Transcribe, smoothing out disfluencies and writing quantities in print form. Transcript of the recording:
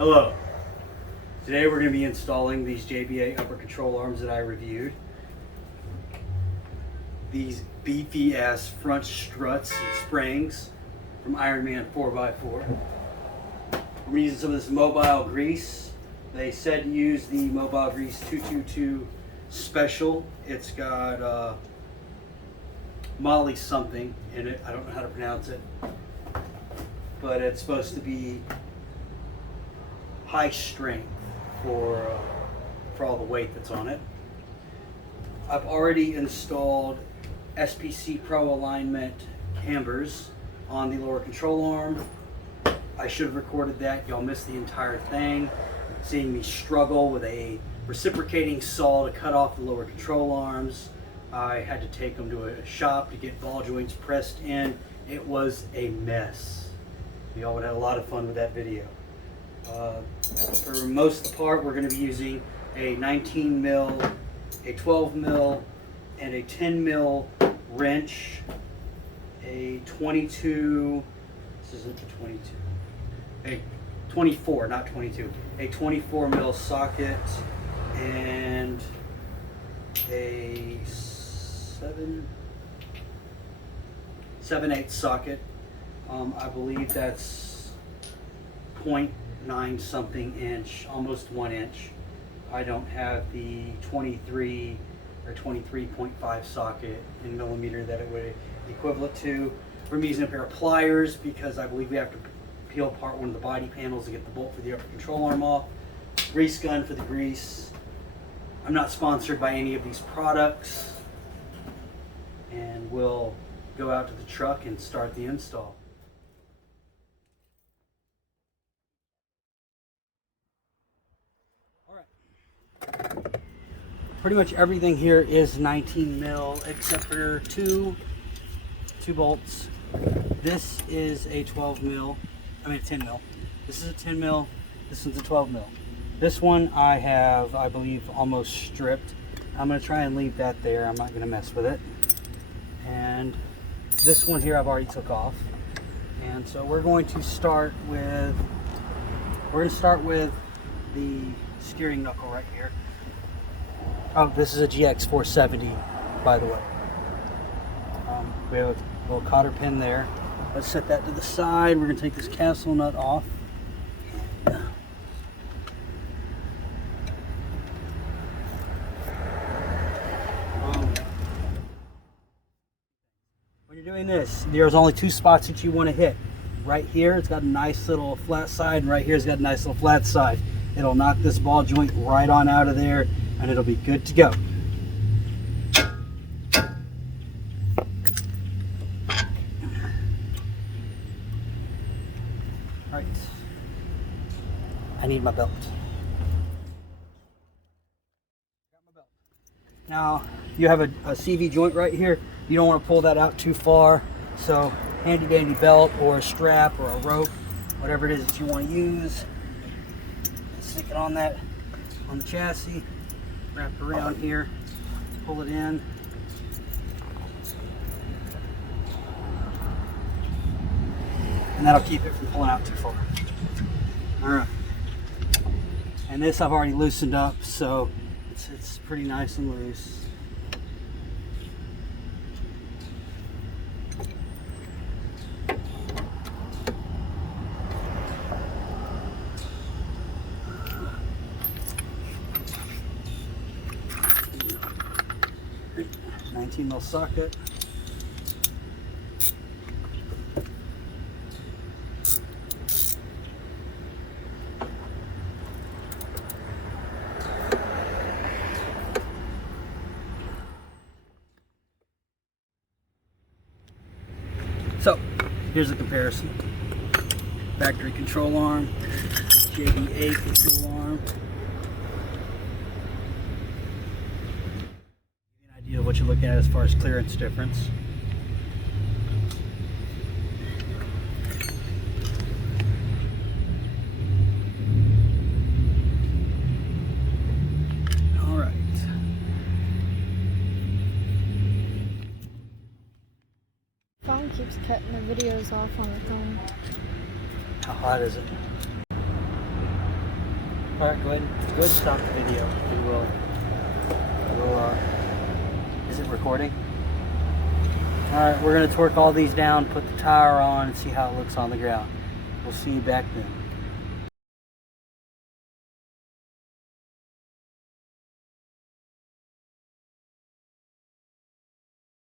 Hello. Today we're going to be installing these JBA upper control arms that I reviewed. These beefy ass front struts and springs from Ironman 4x4. We're using some of this mobile grease. They said to use the mobile grease 222 special. It's got Molly something in it. I don't know how to pronounce it. But it's supposed to be high strength for all the weight that's on it. I've already installed SPC Pro alignment cambers on the lower control arm. I should have recorded that. Y'all missed the entire thing. Seeing me struggle with a reciprocating saw to cut off the lower control arms. I had to take them to a shop to get ball joints pressed in. It was a mess. Y'all would have a lot of fun with that video. For most of the part, we're going to be using a 19 mil, a 12 mil, and a 10 mil wrench, a 22, this isn't the 22, a 24, not 22, a 24 mil socket, and a 7/8 socket. I believe that's 0.9 something inch, almost 1 inch. I don't have the 23 or 23.5 socket in millimeter that it would equivalent to. We're using a pair of pliers because I believe we have to peel apart one of the body panels to get the bolt for the upper control arm off. Grease gun for the grease. I'm not sponsored by any of these products. And we'll go out to the truck and start the install. Pretty much everything here is 19 mil except for two bolts. This is a 12 mil, I mean 10 mil. This is a 10 mil, this one's a 12 mil. This one I have, I believe, almost stripped. I'm going to try and leave that there. I'm not going to mess with it. And this one here I've already took off. And so we're going to start with, the steering knuckle right here. Oh, this is a GX470, by the way. We have a little cotter pin there. Let's set that to the side. We're going to take this castle nut off. When you're doing this, there's only two spots that you want to hit. Right here, it's got a nice little flat side, and right here, it's got a nice little flat side. It'll knock this ball joint right on out of there, and it'll be good to go. All right. I need my belt. Got my belt. Now, you have a CV joint right here. You don't want to pull that out too far. So, handy dandy belt or a strap or a rope, whatever it is that you want to use. Stick it on the chassis. Wrap it around here, pull it in. And that'll keep it from pulling out too far. All right. And this I've already loosened up, so it's pretty nice and loose. Mil socket. So here's a comparison. Factory control arm, JBA control arm. Of what you're looking at as far as clearance difference. All right. Phone keeps cutting the videos off on its own. How hot is it? Alright, go ahead and stop the video. Is it recording? Alright, we're going to torque all these down, put the tire on, and see how it looks on the ground. We'll see you back then.